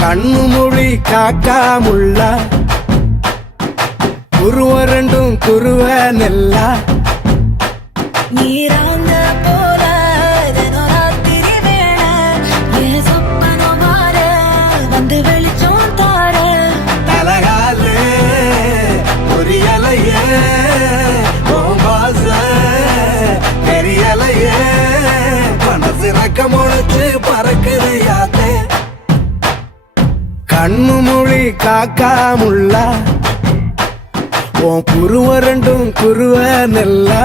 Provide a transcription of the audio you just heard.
கண்ணு மொழி காக்காமுள்ள குருவ ரெண்டும் குருவ நெல்லா நீராங்க போல ராத்திரி வேள என் சொப்பனம் மாற வந்து வெளிச்சம் தார தலகாலே பொரியலையே பாச பெரியலையே மனசு ரக்க முளைச்சு பறக்குது யாத்தே கண்ணு மொழி காக்காமுள்ள உன் குருவ ரெண்டும் குருவ நெல்லா